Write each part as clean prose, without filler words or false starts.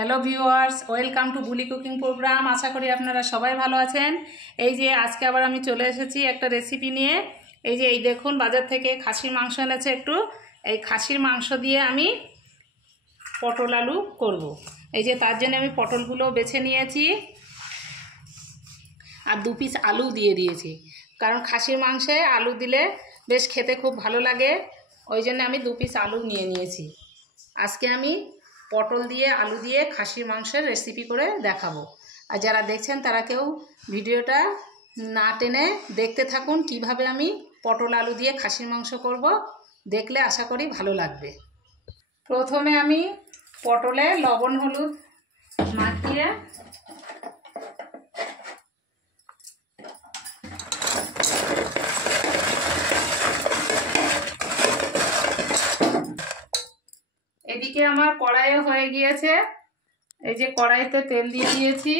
Hello viewers, welcome to বুলি cooking program. আশা করি আপনারা সবাই ভালো আছেন। এই যে আজকে আবার আমি চলে এসেছি একটা রেসিপি নিয়ে। এই দেখুন, বাজার থেকে খাসির মাংস এনেছে একটু। এই খাসির মাংস দিয়ে আমি পটল আলু করব। এই যে তার জন্য আমি পটলগুলো বেছে নিয়েছি আর 2 পিস আলু দিয়ে দিয়েছি, কারণ খাসির মাংসে আলু দিলে বেশ খেতে খুব ভালো লাগে। ওই জন্য আমি 2 পিস আলু নিয়ে নিয়েছি। আজকে আমি পটল দিয়ে আলু দিয়ে খাসির মাংসের রেসিপি করে দেখাবো। আর যারা দেখছেন তারা কেউ ভিডিওটা না টেনে দেখতে থাকুন, কিভাবে আমি পটল আলু দিয়ে খাসির মাংস করব। দেখলে আশা করি ভালো লাগবে। প্রথমে আমি পটলে লবণ হলুদ মাখিয়ে এদিকে আমার কড়াইয়ে হয়ে গিয়েছে। এই যে কড়াইতে তেল দিয়ে দিয়েছি।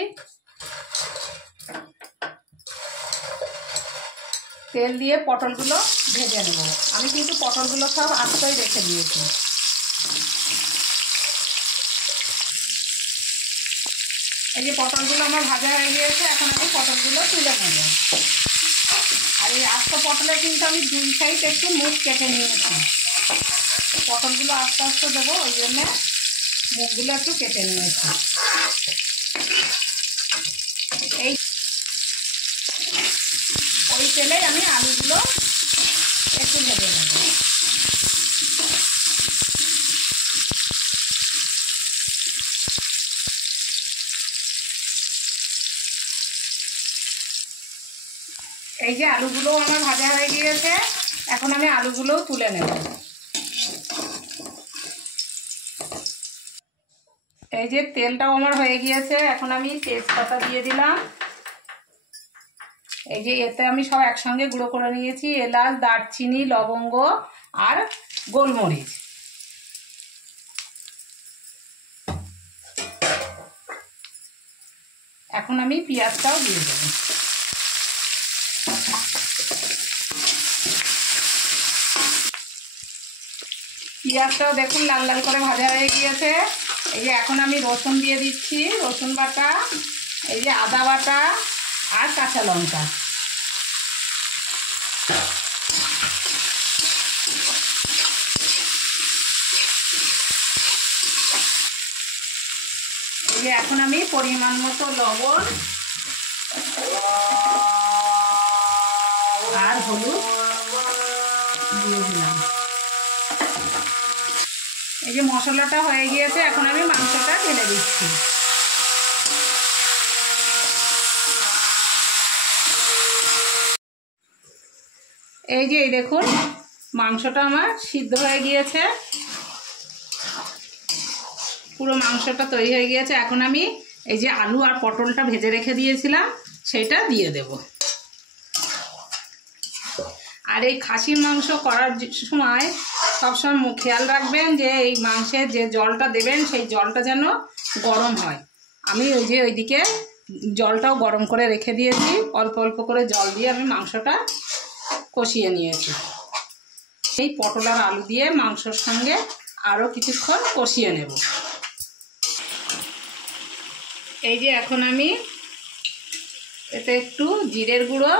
তেল দিয়ে পটলগুলো ভেজে নেব। আমি কিন্তু পটলগুলো সব আস্তেই রেখে দিয়েছি। এই যে পটলগুলো আমার ভাজা হয়ে গিয়েছে, এখন আমি পটলগুলো তুলে নেব। আর এই আস্ত পটলে কিন্তু আমি 2 সাইড একটু মুখ কেটে নিয়েছি। পটলগুলো আস্তে আস্তে দেবো, ওই জন্যে মুখগুলো একটু কেটে নিয়েছি। ওই তেলেই আমি আলুগুলো একটু ভেজে নেব। এই যে আলুগুলো আমার ভাজা হয়ে গিয়েছে, এখন আমি আলুগুলোও তুলে নেব। এই যে তেলটাও আমার হয়ে গিয়েছে, এখন আমি তেজপাতা দিয়ে দিলাম। এই যে এতে আমি সব একসঙ্গে গুঁড়ো করে নিয়েছি, এলাচ, দারচিনি, লবঙ্গ আর গোলমরিচ। এখন আমি পেঁয়াজটাও দিয়ে দেব। পেঁয়াজটাও দেখুন লাল লাল করে ভাজা হয়ে গিয়েছে। এই যে এখন আমি রসুন দিয়ে দিচ্ছি, রসুন বাটা, এই যে আদা বাটা আর কাঁচা লঙ্কা। এই যে এখন আমি পরিমাণ মতো লবণ আর হলুদ দিয়ে দিলাম। এই যে মশলাটা হয়ে গিয়েছে, এখন আমি মাংসটা ঢেলে দিচ্ছি। এই যে দেখুন, মাংসটা আমার সিদ্ধ হয়ে গিয়েছে, পুরো মাংসটা তৈরি হয়ে গিয়েছে। এখন আমি এই যে আলু আর পটলটা ভেজে রেখে দিয়েছিলাম সেটা দিয়ে দেব। আর এই খাসির মাংস করার সময় সবসময় খেয়াল রাখবেন যে এই মাংসের যে জলটা দেবেন সেই জলটা যেন গরম হয়। আমি ওইদিকে জলটাও গরম করে রেখে দিয়েছি, অল্প অল্প করে জল দিয়ে আমি মাংসটা কষিয়ে নিয়েছি। এই পটল আর আলু দিয়ে মাংসর সঙ্গে আরও কিছুক্ষণ কষিয়ে নেব। এই যে এখন আমি এতে একটু জিরের গুঁড়ো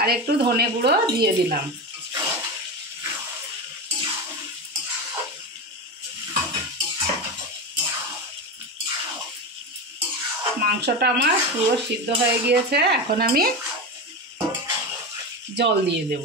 আর একটু ধনে গুঁড়ো দিয়ে দিলাম। মাংসটা আমার পুরো সিদ্ধ হয়ে গিয়েছে, এখন আমি জল দিয়ে দেব।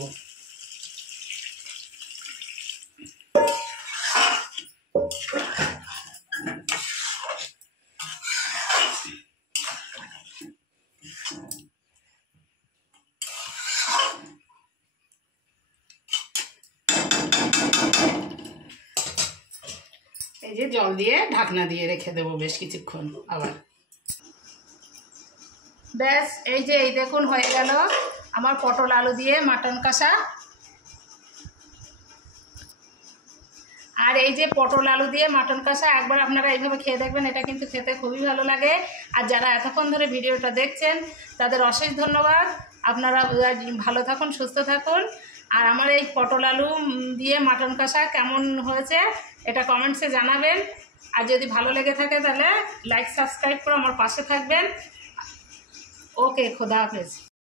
এই যে জল দিয়ে ঢাকনা দিয়ে রেখে দেবো বেশ কিছুক্ষণ। আবার ব্যাস, এই দেখুন হয়ে গেল আমার পটল আলু দিয়ে মাটন কষা। আর এই যে পটল আলু দিয়ে মাটন কষা একবার আপনারা এইভাবে খেয়ে দেখবেন, এটা কিন্তু খেতে খুবই ভালো লাগে। আর যারা এতক্ষণ ধরে ভিডিওটা দেখছেন তাদের অশেষ ধন্যবাদ। আপনারা ভালো থাকুন, সুস্থ থাকুন। আর আমার এই পটল আলু দিয়ে মাটন কষা কেমন হয়েছে এটা কমেন্টসে জানাবেন। আর যদি ভালো লেগে থাকে তাহলে লাইক সাবস্ক্রাইব করে আমার পাশে থাকবেন। ওকে, খোদা হাফেজ।